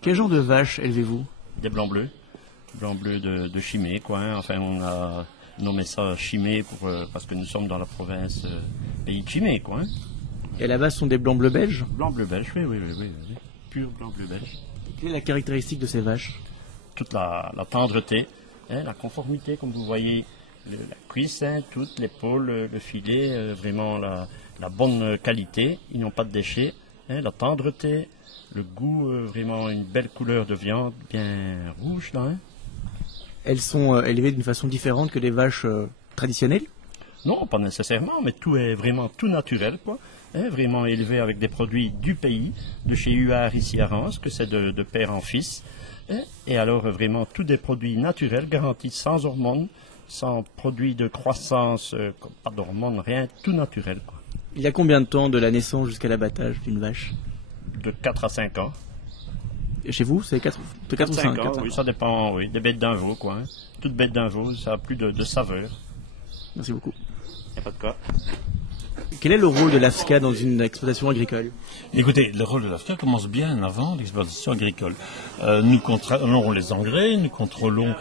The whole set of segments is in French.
Quel genre de vache élevez-vous? Des blancs bleus de Chimay, quoi. Hein. Enfin, on a nommé ça Chimay parce que nous sommes dans la province pays de Chimay, quoi. Hein. Et à la base, ce sont des blancs bleus belges? Blancs bleus belges, oui. Pur blanc bleu belge. Quelle est la caractéristique de ces vaches? Toute la tendreté, hein, la conformité, comme vous voyez, la cuisse, hein, toute l'épaule, le filet, vraiment la bonne qualité. Ils n'ont pas de déchets, hein, la tendreté, le goût, vraiment une belle couleur de viande, bien rouge, là. Hein. Elles sont élevées d'une façon différente que les vaches traditionnelles? Non, pas nécessairement, mais tout est vraiment tout naturel, quoi. Hein, vraiment élevé avec des produits du pays, de chez Huard ici à Reims, que c'est de père en fils. Hein, et alors vraiment tous des produits naturels, garantis sans hormones, sans produits de croissance, pas d'hormones, rien, tout naturel, quoi. Il y a combien de temps de la naissance jusqu'à l'abattage d'une vache? De 4 à 5 ans. Et chez vous, c'est 4 ou 5 ans, oui, ça dépend, oui, des bêtes d'un veau, quoi. Hein. Toute bête d'un veau, ça a plus de saveur. Merci beaucoup. Il n'y a pas de quoi. Quel est le rôle de l'AFSCA dans une exploitation agricole? Écoutez, le rôle de l'AFSCA commence bien avant l'exploitation agricole. Nous contrôlons les engrais, nous contrôlons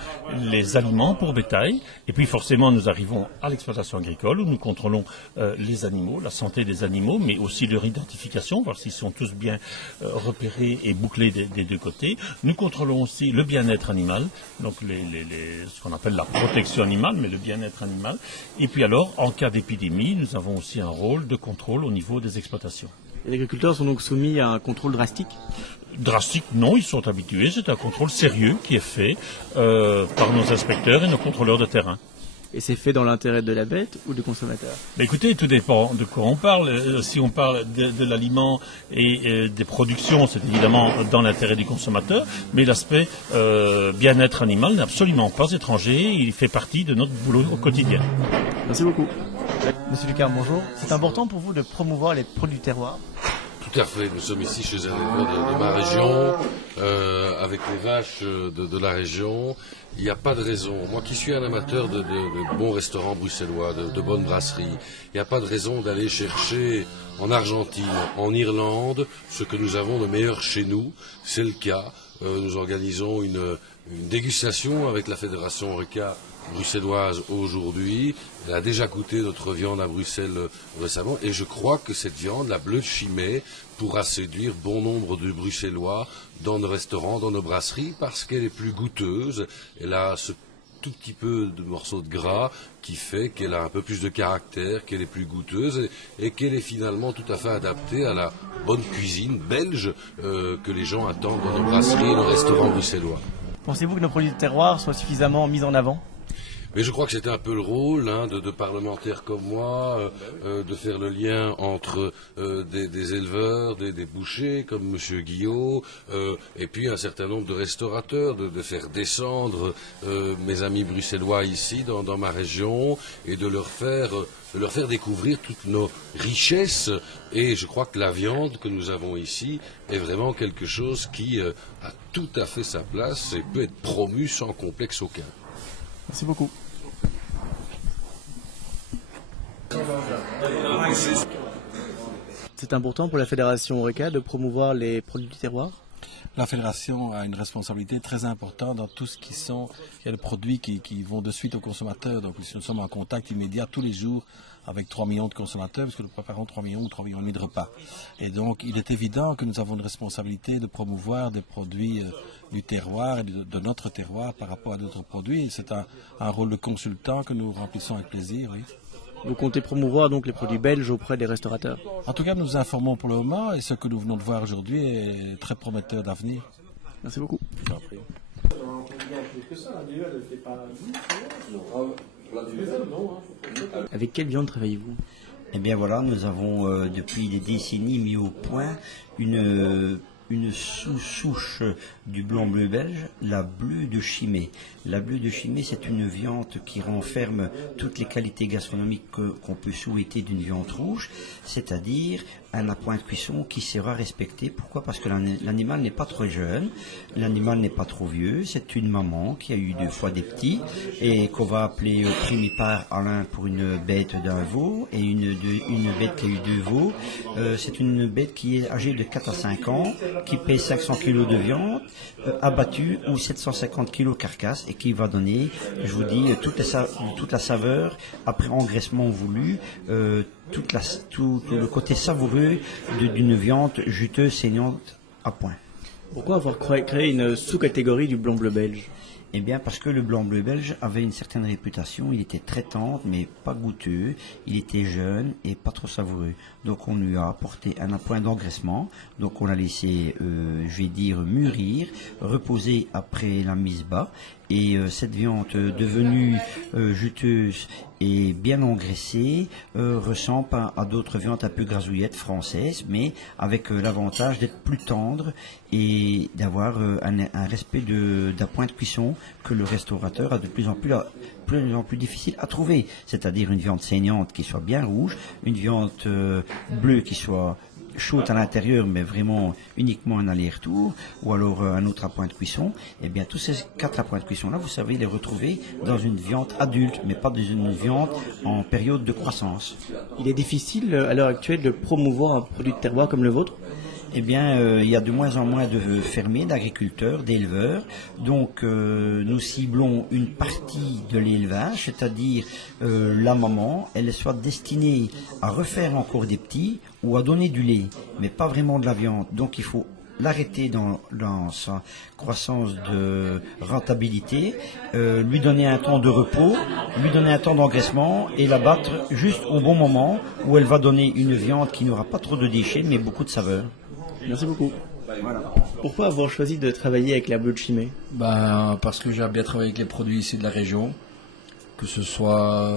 les aliments pour bétail, et puis forcément nous arrivons à l'exploitation agricole où nous contrôlons les animaux, la santé des animaux, mais aussi leur identification, voir s'ils sont tous bien repérés et bouclés des deux côtés. Nous contrôlons aussi le bien-être animal, donc ce qu'on appelle la protection animale, mais le bien-être animal. Et puis alors, en cas d'épidémie, nous avons aussi un rôle de contrôle au niveau des exploitations. Les agriculteurs sont donc soumis à un contrôle drastique? Drastique, non, ils sont habitués. C'est un contrôle sérieux qui est fait par nos inspecteurs et nos contrôleurs de terrain. Et c'est fait dans l'intérêt de la bête ou du consommateur? Mais écoutez, tout dépend de quoi on parle. Si on parle de l'aliment et des productions, c'est évidemment dans l'intérêt du consommateur, mais l'aspect bien-être animal n'est absolument pas étranger. Il fait partie de notre boulot au quotidien. Merci beaucoup. Monsieur Lucas, bonjour. C'est important pour vous de promouvoir les produits du terroir? Tout à fait. Nous sommes ici chez un éleveur de ma région, avec les vaches de la région. Il n'y a pas de raison. Moi qui suis un amateur de bons restaurants bruxellois, de bonnes brasseries, il n'y a pas de raison d'aller chercher en Argentine, en Irlande, ce que nous avons de meilleur chez nous. C'est le cas. Nous organisons une dégustation avec la Fédération Horeca bruxelloise aujourd'hui. Elle a déjà goûté notre viande à Bruxelles récemment et je crois que cette viande, la bleue de Chimay, pourra séduire bon nombre de Bruxellois dans nos restaurants, dans nos brasseries parce qu'elle est plus goûteuse. Elle a ce tout petit peu de morceaux de gras qui fait qu'elle a un peu plus de caractère, qu'elle est plus goûteuse et qu'elle est finalement tout à fait adaptée à la bonne cuisine belge que les gens attendent dans nos brasseries et nos restaurants bruxellois. Pensez-vous que nos produits de terroir soient suffisamment mis en avant? Mais je crois que c'était un peu le rôle de parlementaires comme moi, de faire le lien entre des éleveurs, des bouchers comme M. Guillot, et puis un certain nombre de restaurateurs, de faire descendre mes amis bruxellois ici dans ma région et de leur faire découvrir toutes nos richesses. Et je crois que la viande que nous avons ici est vraiment quelque chose qui a tout à fait sa place et peut être promu sans complexe aucun. Merci beaucoup. C'est important pour la Fédération Horeca de promouvoir les produits du terroir? La Fédération a une responsabilité très importante dans tout ce qui sont les produits qui vont de suite aux consommateurs. Donc nous sommes en contact immédiat tous les jours avec 3 millions de consommateurs, parce que nous préparons 3 millions ou 3 millions et demi de repas. Et donc il est évident que nous avons une responsabilité de promouvoir des produits du terroir et de notre terroir par rapport à d'autres produits. Et c'est un rôle de consultant que nous remplissons avec plaisir. Oui. Vous comptez promouvoir donc les produits belges auprès des restaurateurs? En tout cas, nous nous informons pour le moment et ce que nous venons de voir aujourd'hui est très prometteur d'avenir. Merci beaucoup. Avec quelle viande travaillez-vous? Eh bien voilà, nous avons depuis des décennies mis au point une une sous-souche du blanc-bleu belge, la bleue de Chimay. La bleue de Chimay, c'est une viande qui renferme toutes les qualités gastronomiques qu'on peut souhaiter d'une viande rouge, c'est-à-dire un appoint de cuisson qui sera respecté. Pourquoi? Parce que l'animal n'est pas trop jeune, l'animal n'est pas trop vieux, c'est une maman qui a eu 2 fois des petits et qu'on va appeler primipare Alain pour une bête d'un veau et une bête qui a eu 2 veaux. C'est une bête qui est âgée de 4 à 5 ans, qui pèse 500 kg de viande, abattue ou 750 kg carcasse et qui va donner, je vous dis, toute la saveur après engraissement voulu, tout le côté savoureux d'une viande juteuse, saignante à point. Pourquoi avoir créé une sous-catégorie du blanc-bleu belge? Eh bien, parce que le blanc-bleu belge avait une certaine réputation. Il était très tendre, mais pas goûteux. Il était jeune et pas trop savoureux. Donc, on lui a apporté un appoint d'engraissement. Donc, on l'a laissé, je vais dire, mûrir, reposer après la mise bas. Et cette viande devenue juteuse et bien engraissée ressemble à d'autres viandes un peu grasouillettes françaises, mais avec l'avantage d'être plus tendre et d'avoir un respect d'appoint de cuisson que le restaurateur a de plus en plus difficile à trouver. C'est-à-dire une viande saignante qui soit bien rouge, une viande bleue qui soit chaude à l'intérieur, mais vraiment uniquement un aller-retour, ou alors un autre appoint de cuisson. Eh bien, tous ces 4 appoints de cuisson-là, vous savez les retrouver dans une viande adulte, mais pas dans une viande en période de croissance. Il est difficile à l'heure actuelle de promouvoir un produit de terroir comme le vôtre? Eh bien, il y a de moins en moins de fermiers, d'agriculteurs, d'éleveurs. Donc, nous ciblons une partie de l'élevage, c'est-à-dire la maman, elle soit destinée à refaire encore des petits ou à donner du lait, mais pas vraiment de la viande. Donc, il faut l'arrêter dans sa croissance de rentabilité, lui donner un temps de repos, lui donner un temps d'engraissement et l'abattre juste au bon moment où elle va donner une viande qui n'aura pas trop de déchets, mais beaucoup de saveur. Merci beaucoup. Voilà. Pourquoi avoir choisi de travailler avec la bleue de Chimay? Parce que j'aime bien travailler avec les produits ici de la région, que ce soit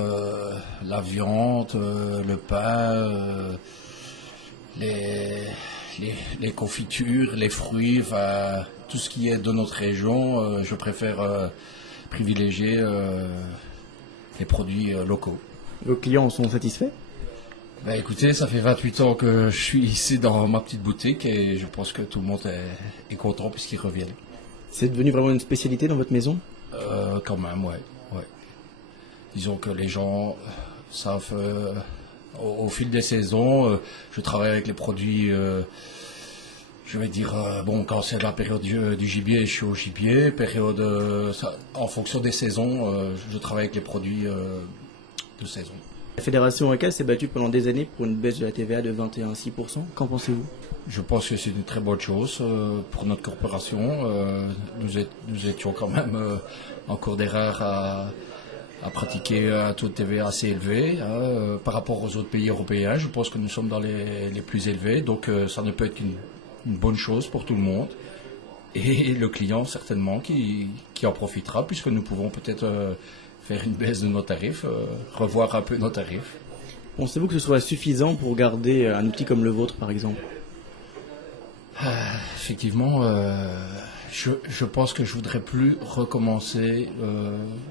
la viande, le pain, les confitures, les fruits, enfin, tout ce qui est de notre région. Je préfère privilégier les produits locaux. Vos clients sont satisfaits? Écoutez, ça fait 28 ans que je suis ici dans ma petite boutique et je pense que tout le monde est content puisqu'ils reviennent. C'est devenu vraiment une spécialité dans votre maison? Quand même, ouais. Disons que les gens savent, au fil des saisons, je travaille avec les produits, je vais dire, quand c'est la période du gibier, je suis au gibier, en fonction des saisons, je travaille avec les produits de saison. La Fédération ECA s'est battue pendant des années pour une baisse de la TVA de 21,6%. Qu'en pensez-vous? Je pense que c'est une très bonne chose pour notre corporation. Nous étions quand même en cours d'erreur à pratiquer un taux de TVA assez élevé par rapport aux autres pays européens. Je pense que nous sommes dans les plus élevés, donc ça ne peut être qu'une bonne chose pour tout le monde. Et le client certainement qui en profitera puisque nous pouvons peut-être faire une baisse de nos tarifs, revoir un peu nos tarifs. Pensez-vous que ce soit suffisant pour garder un outil comme le vôtre, par exemple? Effectivement, je pense que je voudrais plus recommencer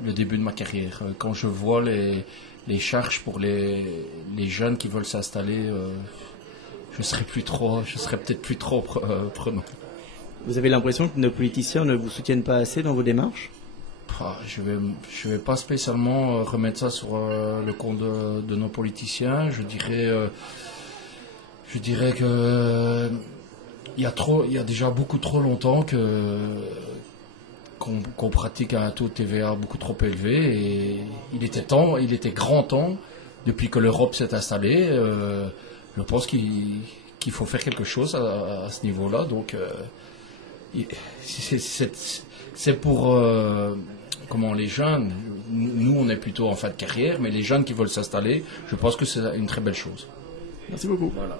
le début de ma carrière. Quand je vois les charges pour les jeunes qui veulent s'installer, je serais peut-être plus trop prenant. Vous avez l'impression que nos politiciens ne vous soutiennent pas assez dans vos démarches? Je vais pas spécialement remettre ça sur le compte de nos politiciens. Je dirais que il y a déjà beaucoup trop longtemps qu'on pratique un taux de TVA beaucoup trop élevé et il était grand temps depuis que l'Europe s'est installée. Je pense qu'il faut faire quelque chose à ce niveau-là. Donc c'est pour les jeunes, nous on est plutôt en fin de carrière, mais les jeunes qui veulent s'installer, je pense que c'est une très belle chose. Merci beaucoup. Voilà.